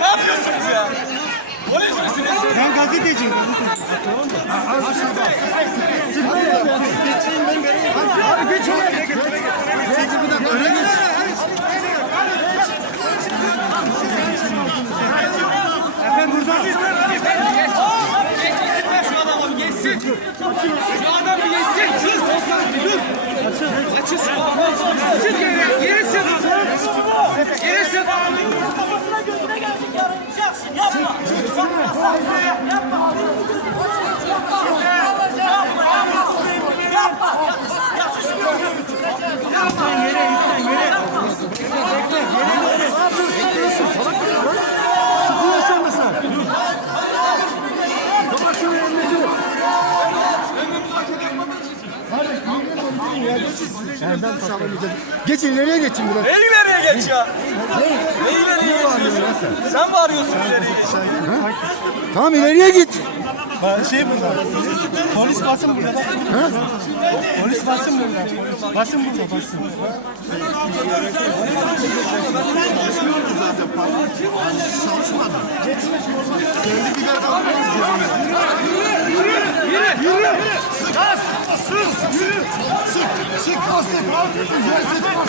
Ne yapıyorsunuz ya? Polis misiniz? Ben gazeteciyim. Abi 치수 Geçin nereye geçin biraz? Ne ileriye geç ya? Ne ileriye geçiyorsun? Sen mi arıyorsun ileriye geç? Tamam ileriye git. Şey burada. Polis basın burada. Polis basın burada. Basın burada basın. C'est grand, c'est grand, c'est grand, c'est grand.